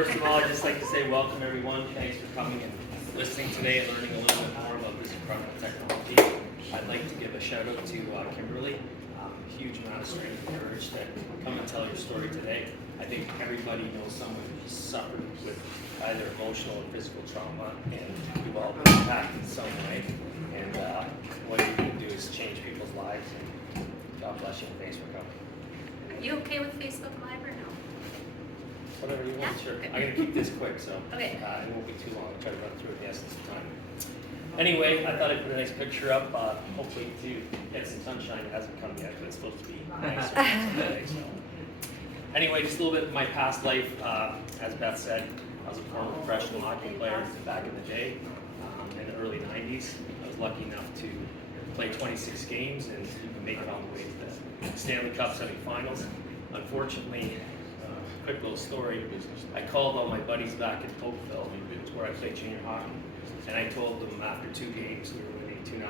First of all, I'd just like to say welcome everyone. Thanks for coming and listening today and learning a little bit more about this incredible technology. I'd like to give a shout out to Kimberly. Huge amount of strength and courage to come and tell your story today. I think everybody knows someone who's suffered with either emotional or physical trauma, and we've all been impacted in some way. And what you're going to do is change people's lives. And God bless you and thanks for coming. Are you okay with Facebook Live or no? Whatever you want, Yeah? sure. Okay. I'm going to keep this quick, so Okay. it won't be too long. I'll try to run through it in the essence of time. Anyway, I thought I'd put a nice picture up, hopefully to get some sunshine. It hasn't come yet, but it's supposed to be nice today. So. Anyway, just a little bit of my past life. As Beth said, I was a former professional hockey player back in the day, in the early 90s. I was lucky enough to play 26 games and make it all the way to the Stanley Cup semifinals. Unfortunately, quick little story, I called all my buddies back in Oakville, where I played junior hockey, and I told them after 2 games we were winning 2-0,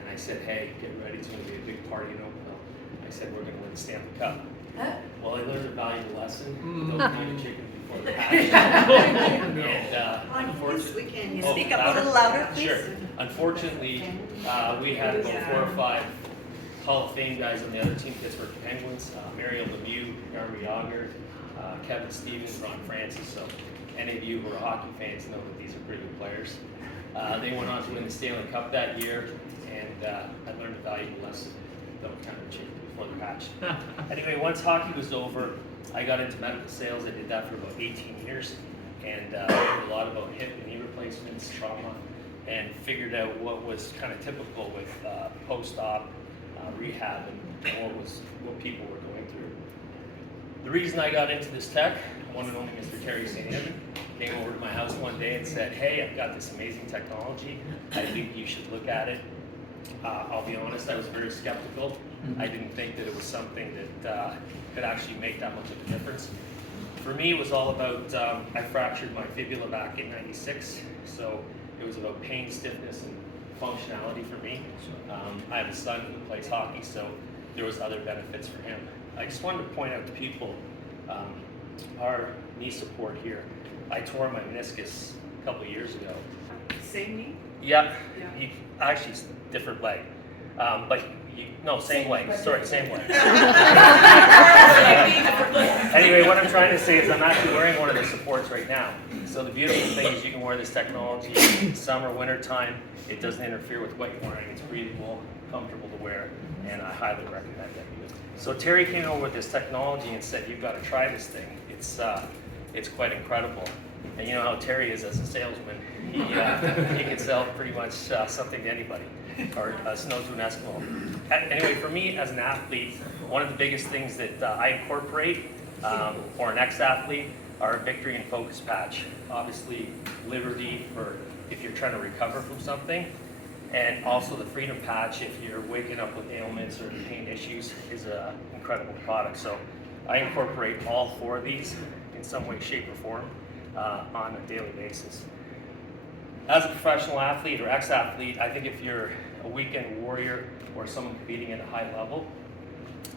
and I said, hey, get ready, it's going to be a big party in Oakville. I said, we're going to win the Stanley Cup. Well, I learned a valuable lesson, don't mind the chicken before the hatch. And unfortunately, Can you speak up a little louder, please? Sure. Unfortunately, we had about 4 or 5 Hall of Fame guys on the other team, Pittsburgh Penguins, Mario Lemieux, Garvey Auger, Kevin Stevens, Ron Francis. So any of you who are hockey fans know that these are pretty good players. They went on to win the Stanley Cup that year, and I learned a valuable lesson. Don't count the chicken before they're hatched. Anyway, once hockey was over, I got into medical sales. I did that for about 18 years, and learned a lot about hip and knee replacements, trauma, and figured out what was kind of typical with post-op rehab and what people were going through. The reason I got into this tech, one and only Mr. Terry St. Evan came over to my house one day and said, hey, I've got this amazing technology. I think you should look at it. I'll be honest, I was very skeptical. I didn't think that it was something that could actually make that much of a difference. For me, it was all about, I fractured my fibula back in '96, so it was about pain, stiffness, and functionality for me. I have a son who plays hockey, so there was other benefits for him. I just wanted to point out to people, our knee support here, I tore my meniscus a couple of years ago. Same knee? Yep, Yeah. actually it's a different leg, same leg, sorry, same leg. Anyway, what I'm trying to say is I'm actually wearing one of the supports right now. So the beautiful thing is you can wear this technology summer, winter time. It doesn't interfere with what you're wearing. It's breathable, comfortable to wear, and I highly recommend it. So Terry came over with this technology and said, you've got to try this thing. It's quite incredible. And you know how Terry is as a salesman. He can sell pretty much something to anybody, or snow to an Eskimo. Anyway, for me as an athlete, one of the biggest things that I incorporate, or an ex-athlete, are victory and focus patch. Obviously, Liberty for if you're trying to recover from something, and also the freedom patch if you're waking up with ailments or pain issues is an incredible product. So I incorporate all 4 of these in some way, shape, or form on a daily basis. As a professional athlete or ex-athlete, I think if you're a weekend warrior or someone competing at a high level,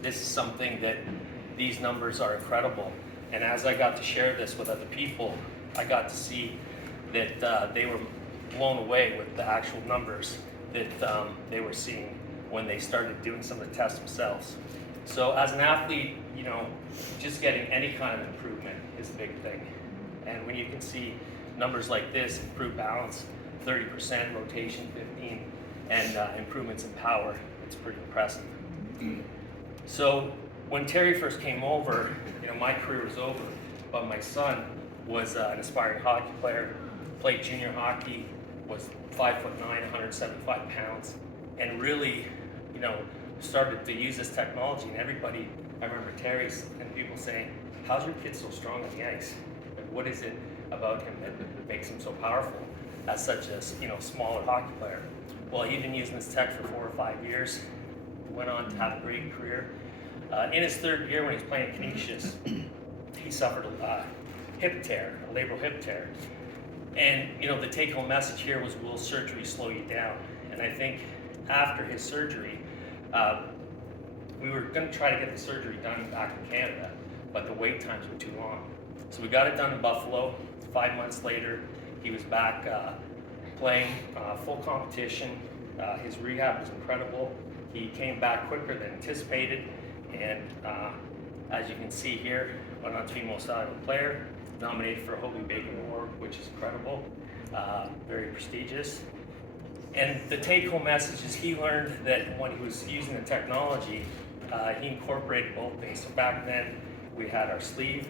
this is something that these numbers are incredible. And as I got to share this with other people, I got to see that they were blown away with the actual numbers that they were seeing when they started doing some of the tests themselves. So as an athlete, you know, just getting any kind of improvement is a big thing. And when you can see numbers like this, improved balance, 30%, rotation 15, and improvements in power, it's pretty impressive. So when Terry first came over, you know, my career was over, but my son was an aspiring hockey player, played junior hockey, was 5'9", 175 pounds, and really, you know, started to use this technology. And everybody, I remember Terry's and people saying, how's your kid so strong on the ice? Like, what is it about him that makes him so powerful as such a, you know, smaller hockey player? Well, he'd been using this tech for 4 or 5 years, went on to have a great career. In his 3rd year when he was playing Canisius, he suffered a hip tear, a labral hip tear. And you know, the take-home message here was, will surgery slow you down? And I think after his surgery, we were going to try to get the surgery done back in Canada, but the wait times were too long. So we got it done in Buffalo. 5 months later, he was back playing full competition. His rehab was incredible. He came back quicker than anticipated, and as you can see here, went on to be most valuable player, nominated for a Hoover Award, which is incredible, very prestigious. And the take-home message is he learned that when he was using the technology, he incorporated both things. So back then, we had our sleeve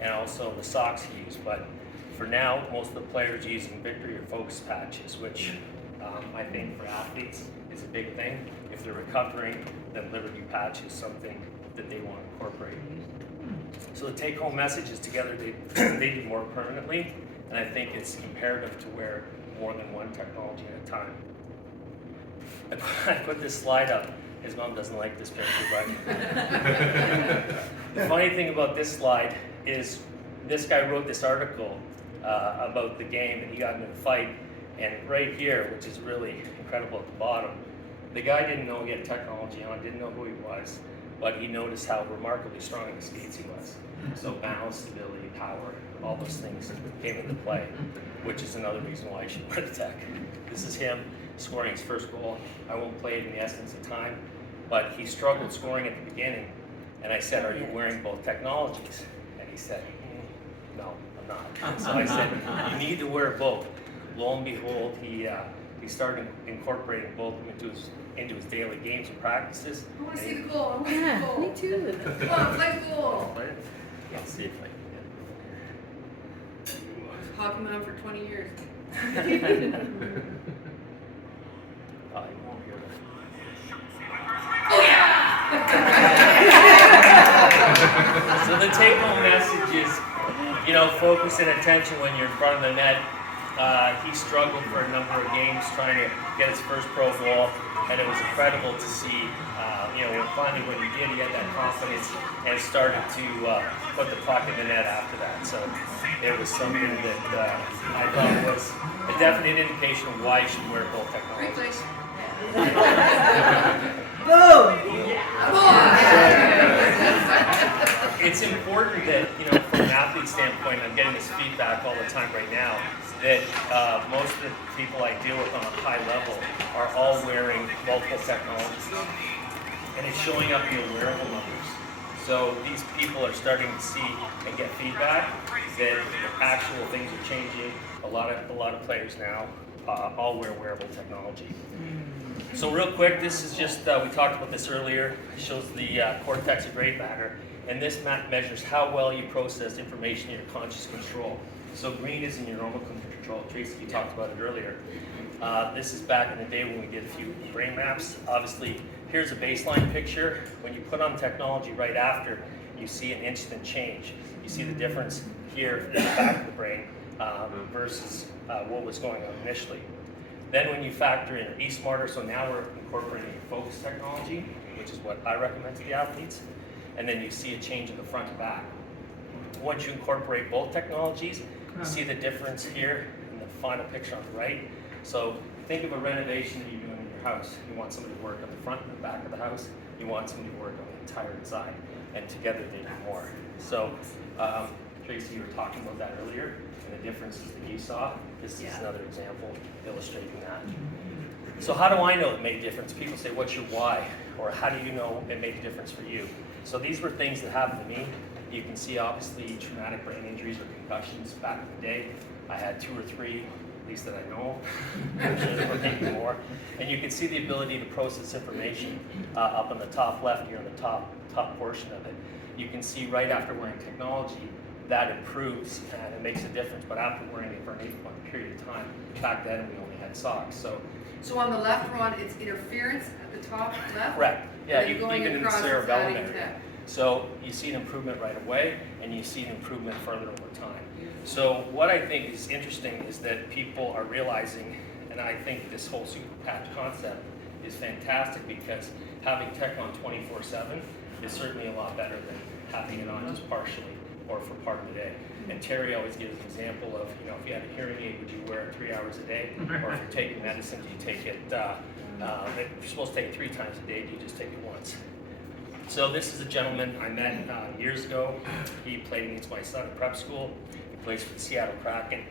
and also the socks he used, but for now, most of the players are using victory or focus patches, which I think for athletes is a big thing. If they're recovering, then Liberty patch is something that they want to incorporate. So the take-home message is together they do more permanently, and I think it's imperative to wear more than one technology at a time. I put this slide up. His mom doesn't like this picture, but the funny thing about this slide is this guy wrote this article about the game, and he got into a fight, and right here, which is really incredible at the bottom, the guy didn't know he had technology on, didn't know who he was, but he noticed how remarkably strong in the skates he was. So balance, stability, power, all those things came into play, which is another reason why you should wear the tech. This is him scoring his first goal. I won't play it in the essence of time, but he struggled scoring at the beginning, and I said, "Are you wearing both technologies?" And he said, "No, I'm not." So I said, "You need to wear both." Lo and behold, he started incorporating both into his daily games and practices. I want to see the goal. I want to see the goal. Me too. Come on, play the goal. Let's see if I can Hockey man for 20 years. get it. Oh, you won't hear it. Oh yeah! So the take-home message is, focus and attention when you're in front of the net. He struggled for a number of games trying to get his first pro goal, and it was incredible to see, when he did, he had that confidence and started to put the puck in the net after that. So it was something that I thought was a definite indication of why you should wear both technologies. Boom! It's important that, from an athlete standpoint, I'm getting this feedback all the time right now, that most of the people I deal with on a high level are all wearing multiple technologies. And it's showing up in the wearable numbers. So these people are starting to see and get feedback that actual things are changing. A lot of players now all wear wearable technology. So real quick, this is just, we talked about this earlier, it shows the cortex of gray matter, and this map measures how well you process information in your conscious control. So green is in your normal control. Tracy, you talked about it earlier. This is back in the day when we did a few brain maps. Obviously, here's a baseline picture. When you put on technology right after, you see an instant change. You see the difference here in the back of the brain versus what was going on initially. Then when you factor in eSmarter, so now we're incorporating focus technology, which is what I recommend to the athletes, and then you see a change in the front and back. Once you incorporate both technologies, you see the difference here in the final picture on the right. So think of a renovation that you're doing in your house. You want somebody to work on the front and the back of the house. You want somebody to work on the entire inside, and together they do more. So Tracy, you were talking about that earlier, and the differences that you saw. This is another example illustrating that. So how do I know it made a difference? People say, what's your why? Or how do you know it made a difference for you? So these were things that happened to me. You can see obviously traumatic brain injuries or concussions back in the day. I had 2 or 3, at least that I know. I'm sure there were maybe more. And you can see the ability to process information up on the top left here in the top portion of it. You can see right after wearing technology, that improves and it makes a difference. But after wearing it for an 8-month period of time, back then we only had socks. So on the left one, it's interference at the top left? Correct. Yeah, And then going even in the across, it's cerebellum adding area. tech. So you see an improvement right away, and you see an improvement further over time. So what I think is interesting is that people are realizing, and I think this whole super patch concept is fantastic because having tech on 24/7 is certainly a lot better than having it on just partially or for part of the day. And Terry always gives an example of, if you had a hearing aid, would you wear it 3 hours a day? Or if you're taking medicine, do you take it, if you're supposed to take it 3 times a day, do you just take it once? So this is a gentleman I met years ago. He played against my son at prep school. He plays for the Seattle Kraken,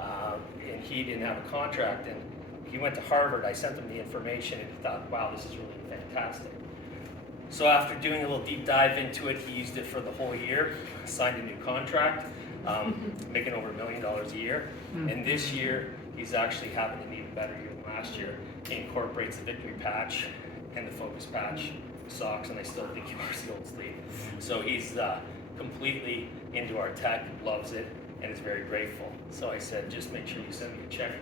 and he didn't have a contract. And he went to Harvard. I sent him the information, and he thought, "Wow, this is really fantastic." So after doing a little deep dive into it, he used it for the whole year, signed a new contract, making over $1 million a year. And this year, he's actually having an even better year than last year. He incorporates the victory patch and the focus patch socks, and I still think he wears the old sleeve. So he's completely into our tech, loves it, and is very grateful. So I said, just make sure you send me a check.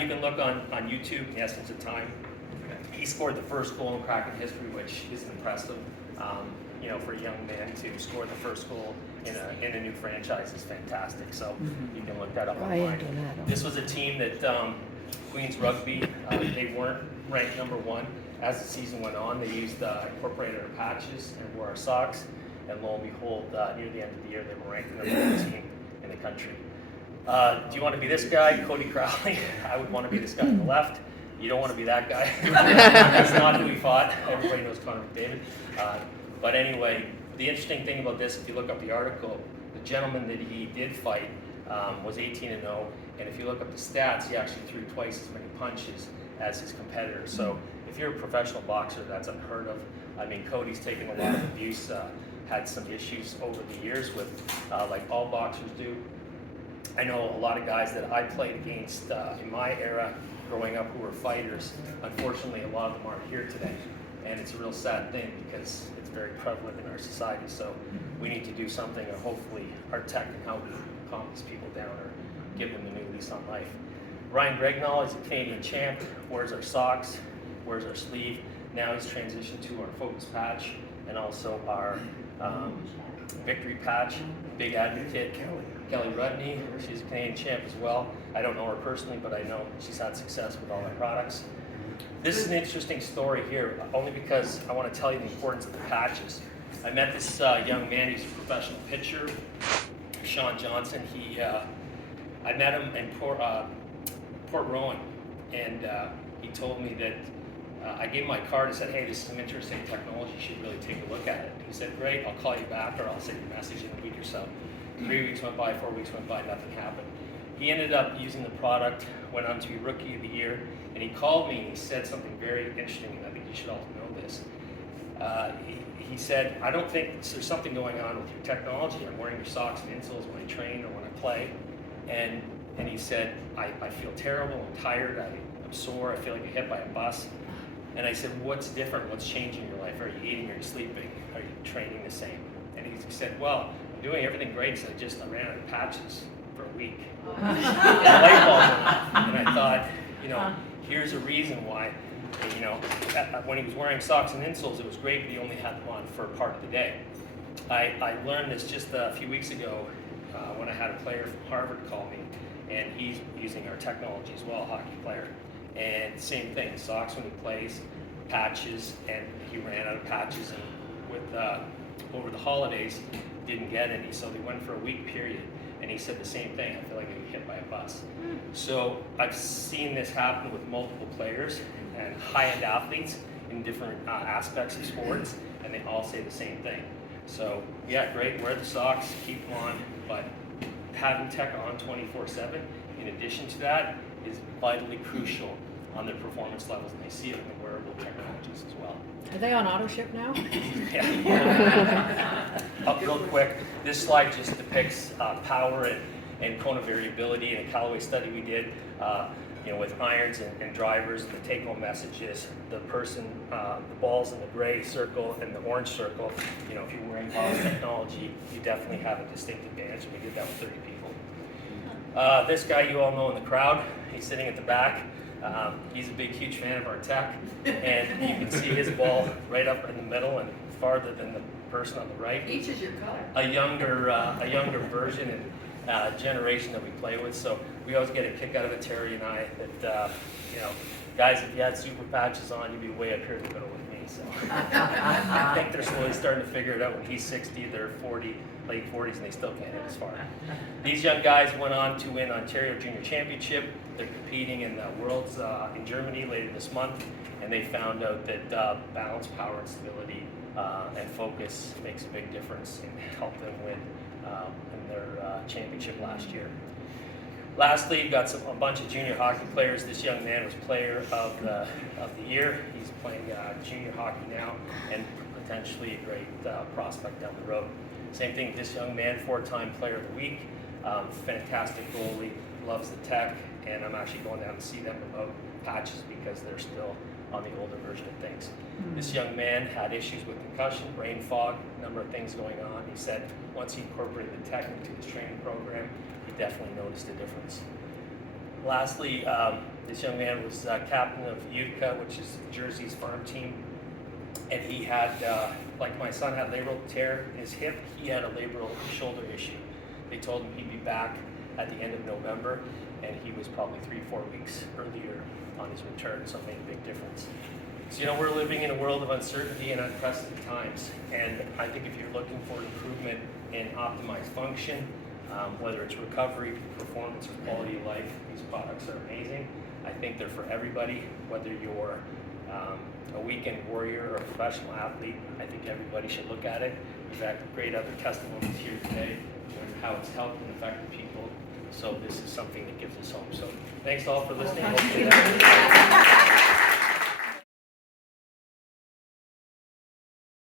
You can look on YouTube, in the essence of time. He scored the first goal in Kraken history, which is impressive. For a young man to score the first goal in a new franchise is fantastic. So you can look that up online. This was a team that Queens Rugby, they weren't ranked #1. As the season went on, they incorporated our patches and wore our socks. And lo and behold, near the end of the year, they were ranked the #1 team in the country. Do you want to be this guy, Cody Crowley? I would want to be this guy on the left. You don't want to be that guy. That's not who we fought. Everybody knows Connor McDavid. But anyway, the interesting thing about this, if you look up the article, the gentleman that he did fight was 18-0, and if you look up the stats, he actually threw twice as many punches as his competitor. So if you're a professional boxer, that's unheard of. I mean, Cody's taken a lot of abuse, had some issues over the years with, like all boxers do. I know a lot of guys that I played against in my era growing up who were fighters. Unfortunately, a lot of them aren't here today. And it's a real sad thing because it's very prevalent in our society. So we need to do something, and hopefully our tech can help calm these people down or give them a new lease on life. Ryan Gregnall is a Canadian champ, wears our socks, wears our sleeve. Now he's transitioned to our focus patch and also our victory patch. Big advocate. Kelly Rudney, she's a Canadian champ as well. I don't know her personally, but I know she's had success with all our products. This is an interesting story here, only because I want to tell you the importance of the patches. I met this young man, he's a professional pitcher, Sean Johnson. I met him in Port Rowan, and he told me that I gave him my card and said, "Hey, this is some interesting technology, you should really take a look at it." He said, "Great, I'll call you back or I'll send you a message in a week or so." 3 weeks went by, 4 weeks went by, nothing happened. He ended up using the product, went on to be Rookie of the Year, and he called me and he said something very interesting, and I think you should all know this. He said, "I don't think there's something going on with your technology. I'm wearing your socks and insoles when I train or when I play." And he said, I feel terrible, I'm tired, I'm sore, I feel like I hit by a bus. And I said, "What's different? What's changing in your life? Are you eating? Are you sleeping? Are you training the same?" And he said, "Well, I'm doing everything great, so I ran out of patches for a week." And the light bulb went off. And I thought, here's a reason why, when he was wearing socks and insoles, it was great, but he only had them on for part of the day. I learned this just a few weeks ago when I had a player from Harvard call me, and he's using our technology as well, a hockey player. And same thing, socks when he plays, patches, and he ran out of patches, and with over the holidays, didn't get any, so they went for a week period. And he said the same thing, I feel like I was hit by a bus. So I've seen this happen with multiple players and high-end athletes in different aspects of sports, and they all say the same thing. So yeah, great, wear the socks, keep them on, but having tech on 24/7, in addition to that, is vitally crucial on their performance levels, and they see it in the wearable technologies as well. Are they on auto ship now? Yeah. Real quick, this slide just depicts power and cone of variability in a Callaway study we did, with irons and drivers. And the take-home message is the ball's in the gray circle and the orange circle. If you're wearing Ball's technology, you definitely have a distinct advantage, and we did that with 30 people. This guy you all know in the crowd, he's sitting at the back. He's a big, huge fan of our tech, and you can see his ball right up in the middle and farther than the person on the right. Each is your color. A younger version and generation that we play with. So we always get a kick out of it, Terry and I, that Guys, if you had super patches on, you'd be way up here in the middle with me. So I think they're slowly starting to figure it out. When he's 60, they're 40, late 40s, and they still can't hit as far. These young guys went on to win Ontario Junior Championship. They're competing in the Worlds in Germany later this month, and they found out that balance, power, and stability and focus makes a big difference in helping them win in their championship last year. Lastly, you've got a bunch of junior hockey players. This young man was player of the year. He's playing junior hockey now and potentially a great prospect down the road. Same thing with this young man, 4-time player of the week. Fantastic goalie, loves the tech, and I'm actually going down to see them about patches because they're still on the older version of things. This young man had issues with concussion, brain fog, a number of things going on. He said once he incorporated the tech into his training program, he definitely noticed a difference. Lastly, this young man was captain of Utica, which is Jersey's farm team, and he had, like my son had labral tear in his hip, he had a labral shoulder issue. They told him he'd be back at the end of November, and he was probably 3-4 weeks earlier on his return, so it made a big difference. So, you know, we're living in a world of uncertainty and unprecedented times, and I think if you're looking for improvement in optimized function, whether it's recovery, performance, or quality of life, these products are amazing. I think they're for everybody, whether you're a weekend warrior or a professional athlete. I think everybody should look at it. We've had great other testimonies here today on how it's helped and affected people. So this is something that gives us hope. So thanks all for listening. Hopefully that